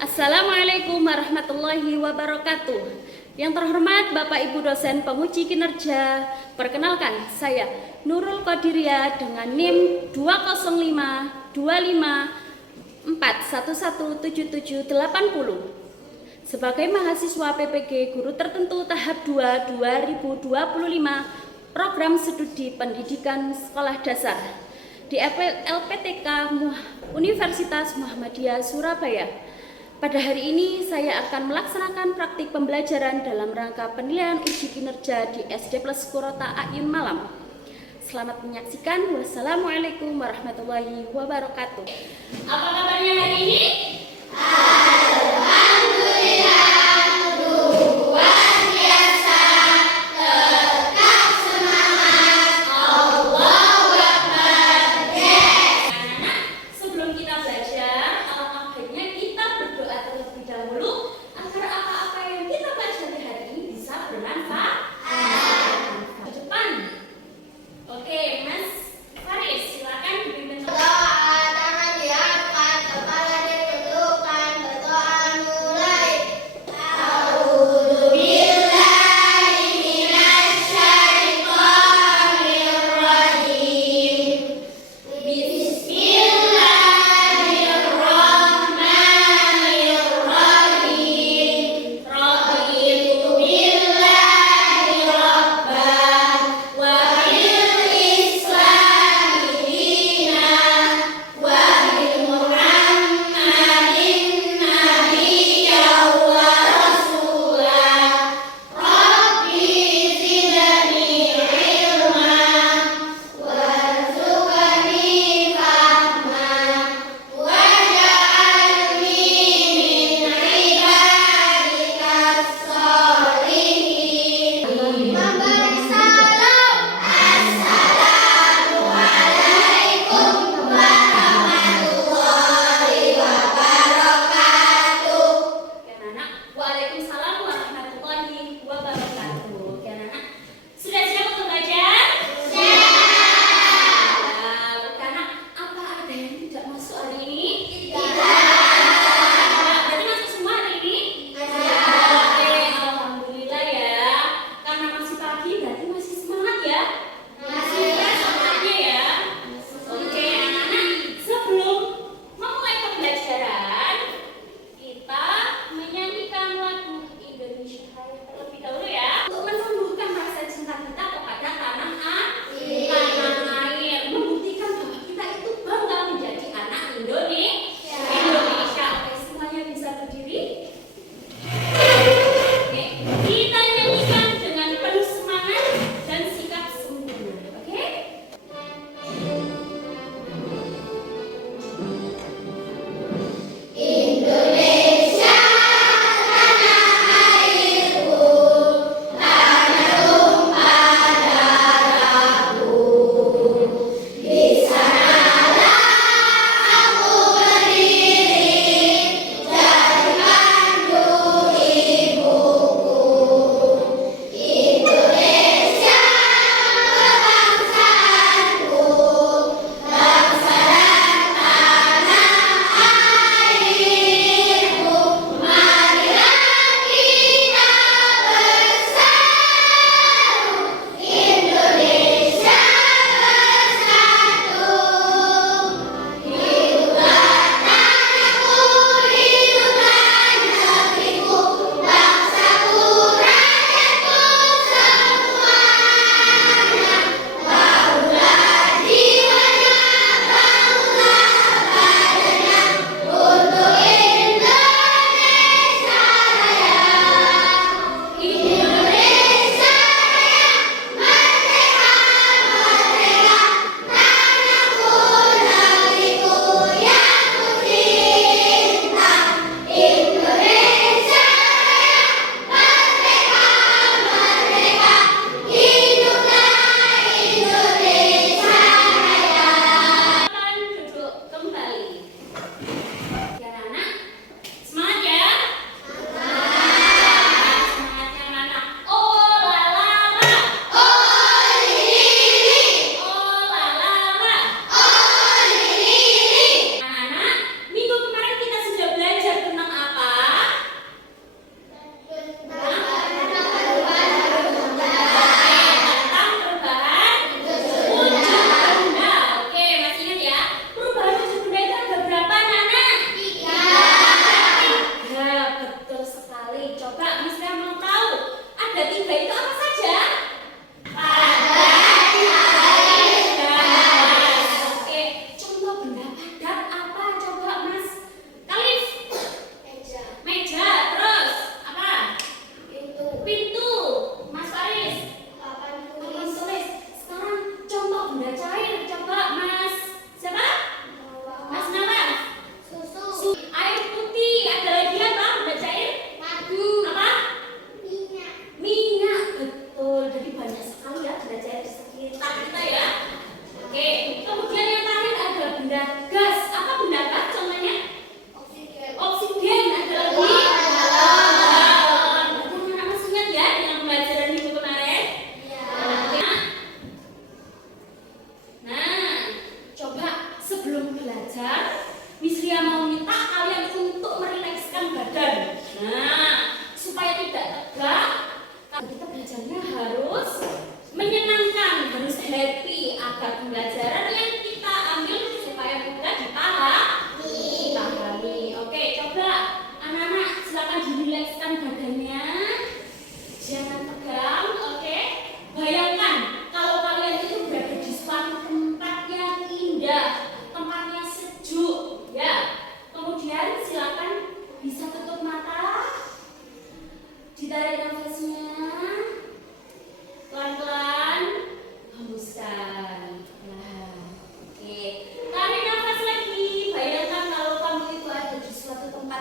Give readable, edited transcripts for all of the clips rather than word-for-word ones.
Assalamualaikum warahmatullahi wabarakatuh. Yang terhormat Bapak Ibu dosen penguji kinerja, perkenalkan saya Nurul Qadiria dengan NIM 20525411770 sebagai mahasiswa PPG Guru Tertentu tahap 2 2025 Program Studi Pendidikan Sekolah Dasar di LPTK Universitas Muhammadiyah Surabaya. Pada hari ini saya akan melaksanakan praktik pembelajaran dalam rangka penilaian uji kinerja di SD Plus Kurota Ayun Malam. Selamat menyaksikan. Wassalamualaikum warahmatullahi wabarakatuh. Apa kabarnya hari ini?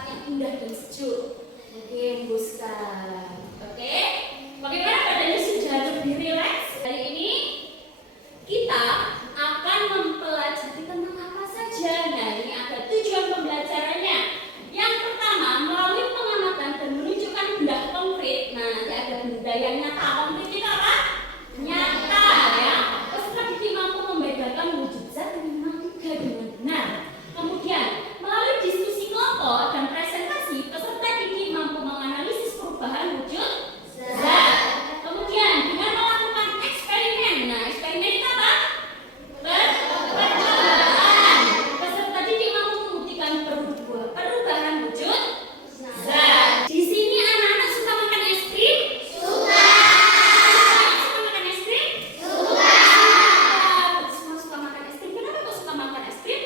yang indah dan sejuk. Oke, hembuskan. Oke, bagaimana badannya sudah lebih rileks? Hari ini kita akan mempelajari tentang apa saja. Nah, ini ada tujuan pembelajarannya. Yang pertama, melalui pengamatan dan menunjukkan benda konkret. Nah, nanti ada benda yang nyata. Konkret itu apa? Nyata, ya. Peserta didik mampu membedakan wujud zat yang memang tidak dengan benar. Kemudian, melalui diskusi kelompok dan presentasi, peserta didik mampu menganalisis perubahan wujud zat. Kemudian, dengan melakukan eksperimen. Nah, eksperimen itu apa? Percobaan. Peserta didik mampu membuktikan perubahan wujud zat. Di sini anak-anak suka makan es krim? Suka. Suka makan es krim? Suka. Semua suka makan es krim. Kenapa kok suka makan es krim?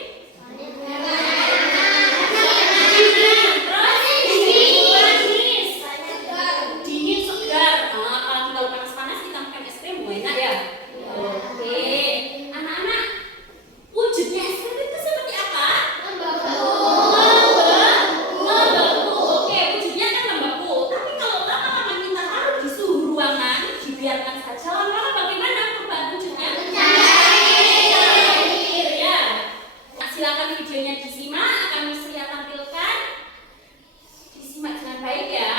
Dingin, segar. Kalau panas-panas kita makan es krim, enak ya? Oke. Anak-anak, wujudnya es krim itu seperti apa? Membeku. Oke, wujudnya kan membeku. Tapi kalau lama-lama kita taruh di suhu ruangan, dibiarkan saja, lama-lama bagaimana perubahan wujudnya? Mencair, ya. Nah, silakan videonya disimak, akan saya tampilkan. Disimak dengan baik ya.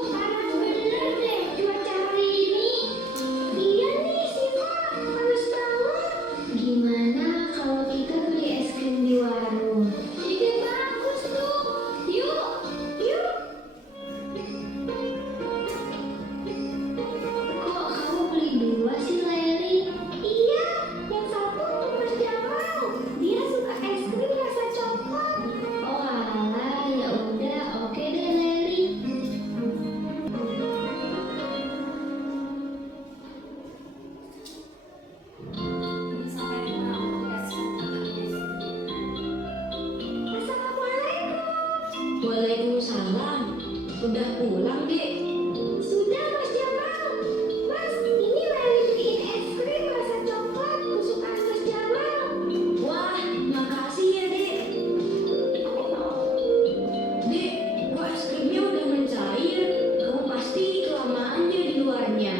Panas bener deh cuaca hari ini. Iya nih Siva, harus tahu. Gimana kalau kita beli es krim di warung? Ide bagus tuh. Yuk, yuk. Kok kamu beli dua sih, Leli? Iya, yang satu Mas Jamal. Dia suka es krim rasa coklat. Oh alah, ya udah, oke deh Leli. Ini sampai rumah Assalamualaikum. Waalaikumsalam. Udah pulang, Dek? Sudah Mas Jamal. Mas, ini Leli beliin es krim rasa coklat kesukaan Mas Jamal. Wah, makasih ya, Dek. Dek, kok es krimnya udah mencair? Kamu pasti kelamaan ya di luarnya.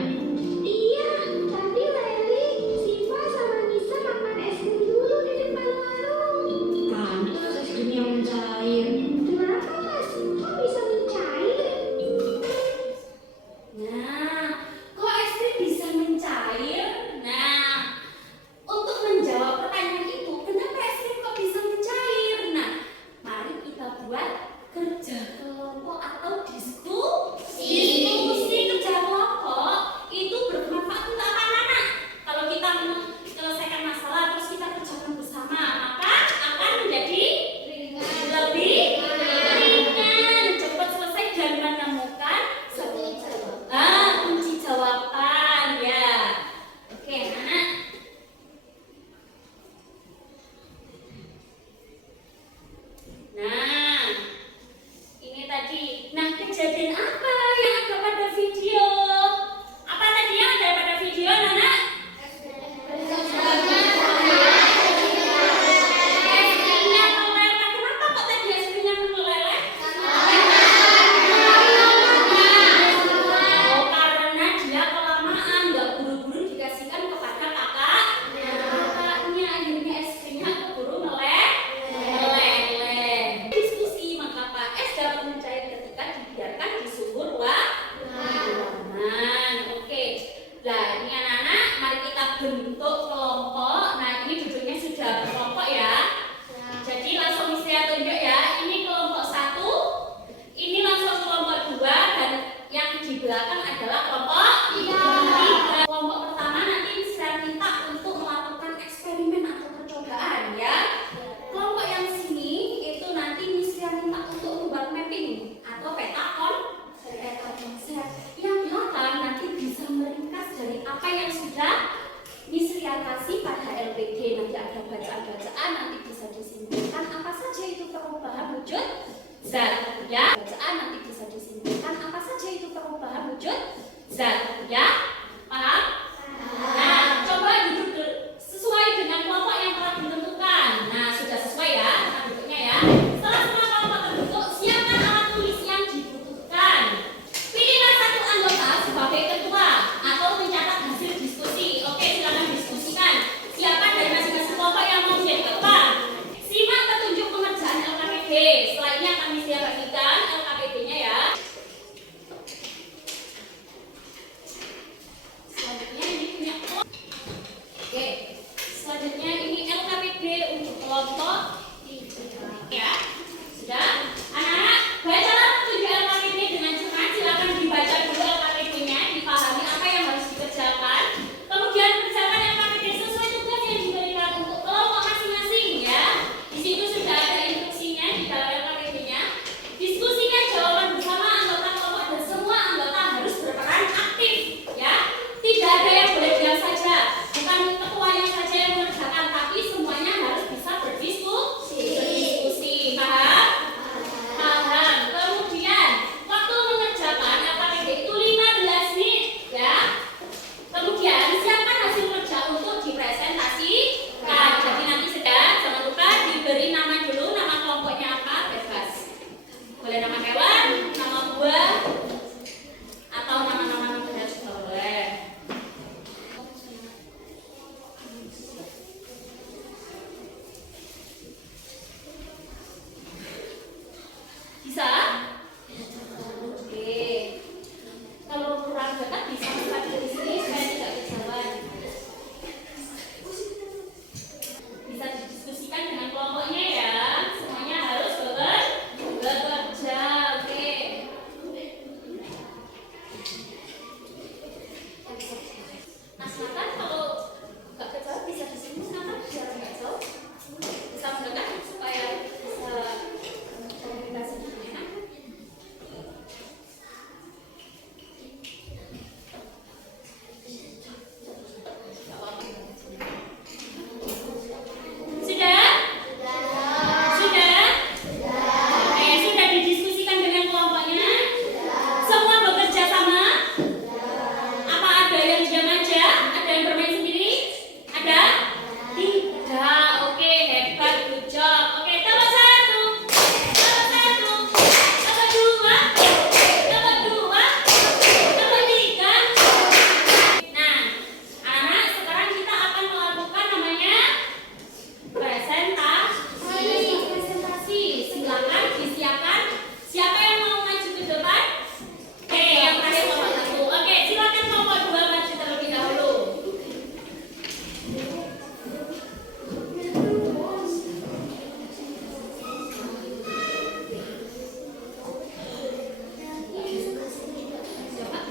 Iya, tadi Leli, Siva sama Nisa makan es krim dulu di depan warung. Pantes es krimnya mencair. Kenapa Mas? Kok bisa mencair? Nah, kok es krim bisa mencair? Nah, untuk menjawab pertanyaan itu, kenapa es krim kok bisa mencair? Nah, mari kita buat kerja kelompok atau diskusi. Diskusi kerja kelompok itu bermanfaat untuk apa, anak-anak? Kalau kita menyelesaikan masalah terus kita kerjakan bersama, maka akan menjadi lebih ringan, cepat selesai dan menemukan kunci jawaban ya. Oke, anak. Nah, ini tadi. Nah, kejadian apa yang ada pada video? Apa tadi yang ada pada video, anak? Es krimnya meleleh. Kenapa kok tadi es krimnya meleleh? Oh, karena dia kelamaan, nggak buru-buru dikasihkan kepada kakaknya. Akhirnya es krimnya keburu meleleh. Diskusi mengapa es dapat mencair ketika dibiarkan di suhu ruangan. Oke. Nah, ini anak-anak, mari kita bentuk kelompok. Nah, ini duduknya sudah berkelompok ya. Jadi langsung saya tunjuk ya. Ini kelompok 1, ini langsung kelompok 2, dan yang di belakang adalah kelompok 3. Kelompok pertama nanti saya minta untuk melakukan eksperimen atau percobaan ya. Kelompok yang sini itu nanti saya minta untuk membuat mapping atau peta konsep. Yang belakang nanti bisa meringkas dari apa yang sudah Nisria kasih pada LPG. Nanti ada bacaan-bacaan, nanti bisa disimpulkan apa saja itu perubahan wujud zat ya. Bacaan nanti bisa disimpulkan apa saja itu perubahan wujud zat ya. Paham? Nah, coba duduk sesuai dengan kelompok yang telah ditentukan. kelompok ya. Sudah? Anak-anak, bacalah petunjuk LKPD dengan cermat. Silakan dibaca dulu LKPD-nya, dipahami apa yang harus dikerjakan. Kemudian kerjakan LKPD sesuai tugas yang diberikan untuk kelompok masing-masing ya. Di situ sudah ada instruksinya di dalam LKPD-nya. Diskusikan jawaban bersama anggota kelompok dan semua anggota harus berperan aktif ya. Tidak ada yang boleh diam saja. Bukan ketuanya saja yang mengerjakan, tapi semuanya harus bisa berdiskusi. Paham? Paham. Kemudian waktu mengerjakan LKPD itu 15 menit ya. Kemudian siapkan hasil kerja untuk dipresentasikan. Jadi nanti sudah jangan lupa diberi nama dulu, nama kelompoknya apa, bebas. Boleh nama hewan, nama buah, atau nama-nama benda juga boleh. Bisa? Oke. Kalau kurang dekat bisa buka dari sini supaya tidak kejauhan. Bisa didiskusikan dengan kelompoknya ya. Semuanya harus bekerja. Oke. Mas Nathan kalau nggak kejauhan bisa di sini, kenapa biar nggak jauh? Bisa mendekat supaya bisa komunikasi dengan enak. Sudah? Sudah? Oke, sudah didiskusikan dengan kelompoknya? Semua bekerja sama? Apa ada yang diam aja? Ada yang bermain sendiri? Ada? Tidak. Oke, hebat, good job. Oke, tambah satu. Tambah satu. Tambah dua. Tambah dua. Tambah tiga. Nah, anak, sekarang kita akan melakukan namanya presentasi. Silakan disiapkan. Siapa yang mau maju ke depan? Oke, yang terakhir kelompok satu. Oke, silakan kelompok dua maju terlebih dahulu.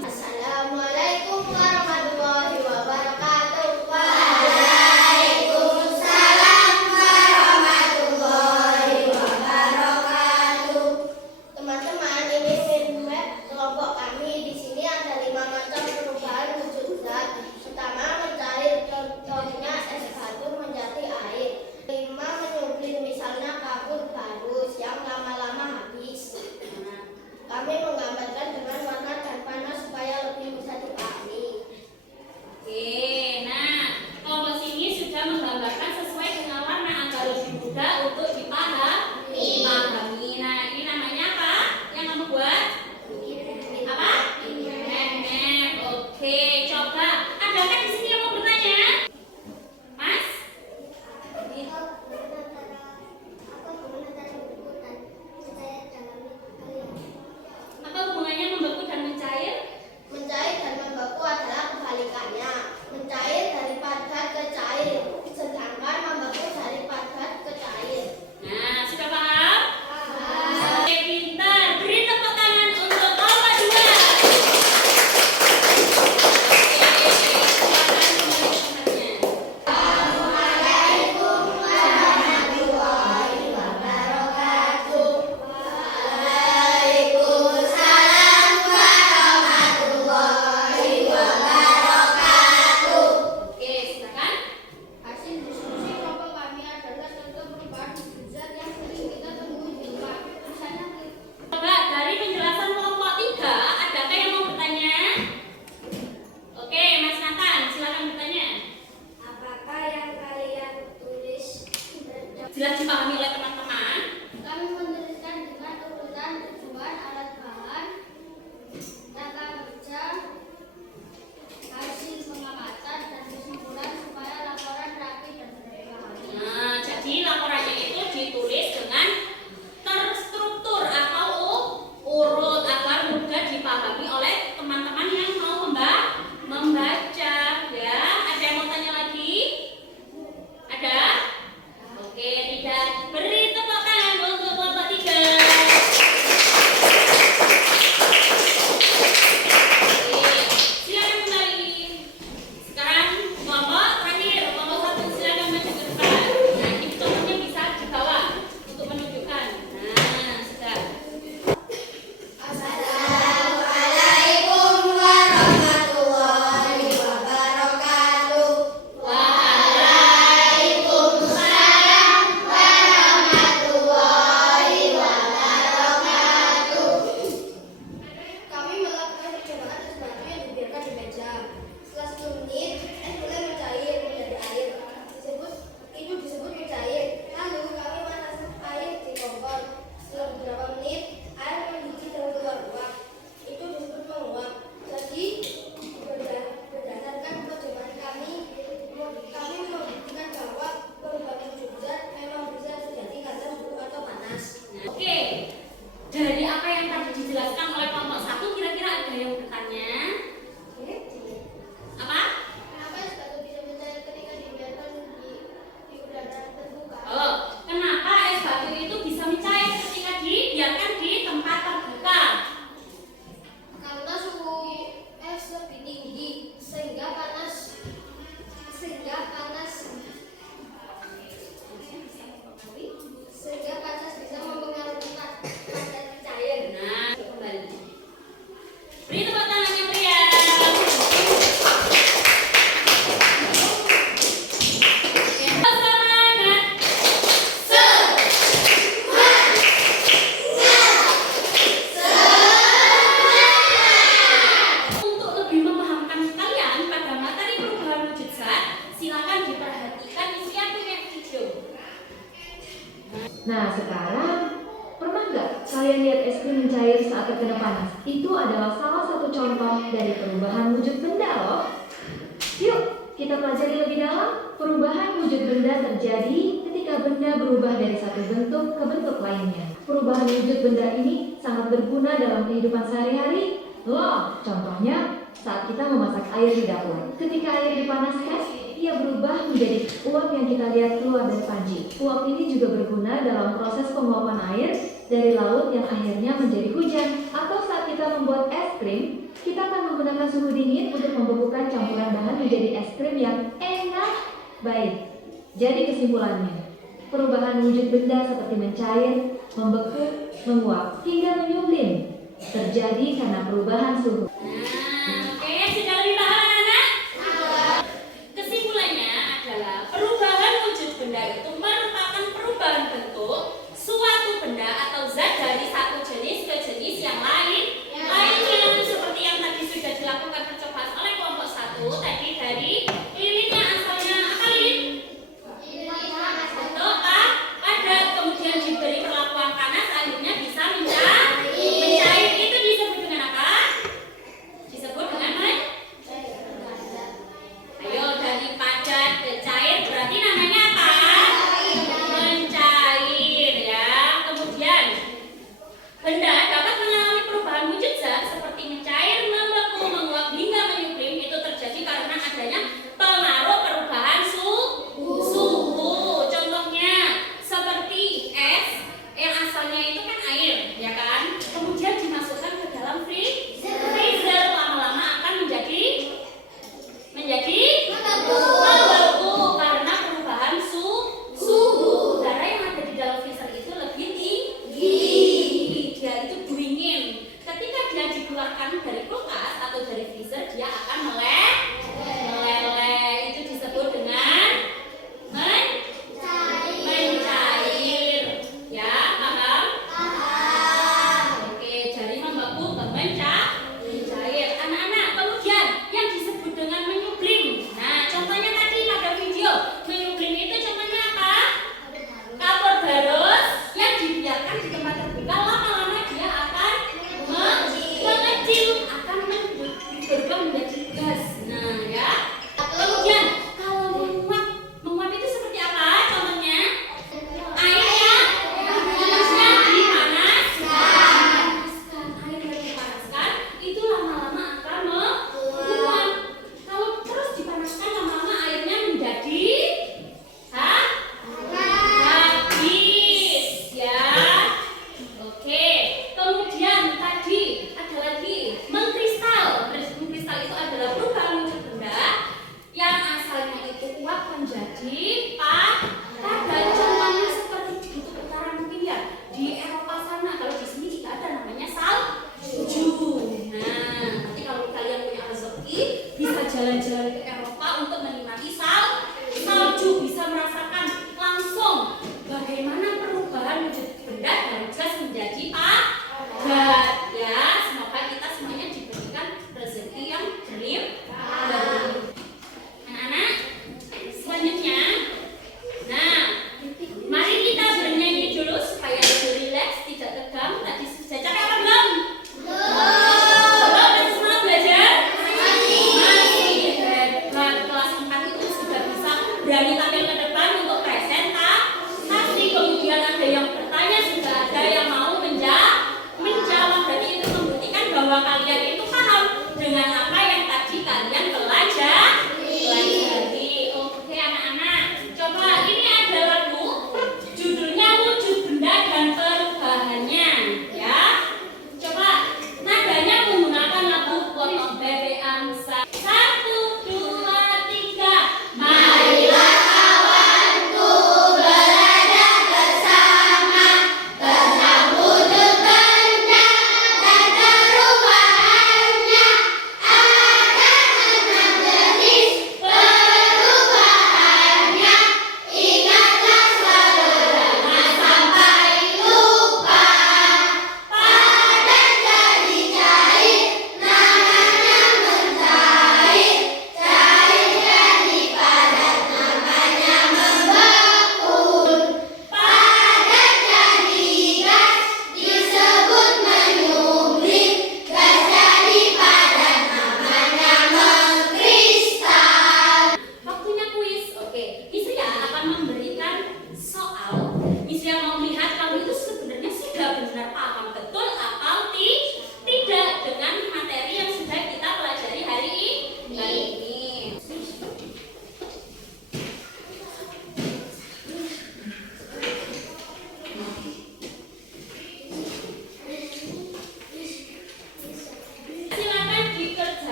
Assalamualaikum warahmatullahi wabarakatuh. Waalaikumsalam warahmatullahi wabarakatuh. Teman-teman, ini feedback kelompok kami. Di sini ada 5 macam perubahan wujud zat. Pertama, mencair, contohnya es batu menjadi air. 5, menyublim, misalnya kabut bagus yang lama-lama habis. Kami menggambarkan dengan warna dan panel supaya lebih bisa dipahami. Oke, nah kelompok sini sudah menggambarkan sesuai dengan warna agar lebih mudah untuk dipahami. Nah, ini namanya apa? Yang kamu buat? Apa? Map. Oke, coba. Adakah di sini yang mau bertanya? Mas? Apa hubungannya membeku dan mencair? Mencair dan membeku adalah kebalikannya. Mencair dari padat ke cair, sedangkan membeku dari padat ke cair. Nah, sudah paham? Oke, pintar. Beri tepuk tangan untuk kelompok dua. Oke, silakan kembali ke tempatnya. Assalamualaikum warahmatullahi wabarakatuh. Waalaikumsalam warahmatullahi wabarakatuh. Oke, silakan. Hasil diskusi kelompok kami adalah contoh perubahan wujud zat yang sering kita temui di luar. Misalnya Coba dari penjelasan kelompok 3, adakah yang mau bertanya? Oke, Mas Nathan, silakan bertanya. apakah yang kalian tulis Jelas dipahami oleh teman-teman. kami menuliskan dengan urutan tujuan alat bahan, tata kerja, hasil pengamatan dan kesimpulan supaya laporan rapi dan terpahami. Nah, jadi laporannya itu ditulis dengan terstruktur atau urut agar mudah dipahami oleh teman-teman yang mau membaca ya. Ada yang mau tanya lagi? Ada? Oke, tidak Nah, sekarang pernah nggak kalian lihat es krim mencair saat terkena panas? Itu adalah salah satu contoh dari perubahan wujud benda loh. Yuk, kita pelajari lebih dalam. Perubahan wujud benda terjadi ketika benda berubah dari satu bentuk ke bentuk lainnya. Perubahan wujud benda ini sangat berguna dalam kehidupan sehari-hari. Loh, contohnya saat kita memasak air di dapur. Ketika air dipanaskan, ia berubah menjadi uap yang kita lihat keluar dari panci. Uap ini juga berguna dalam proses penguapan air dari laut yang akhirnya menjadi hujan. Atau saat kita membuat es krim, kita akan menggunakan suhu dingin untuk membekukan campuran bahan menjadi es krim yang enak. Baik, jadi kesimpulannya, perubahan wujud benda seperti mencair, membeku, menguap, hingga menyublim terjadi karena perubahan suhu.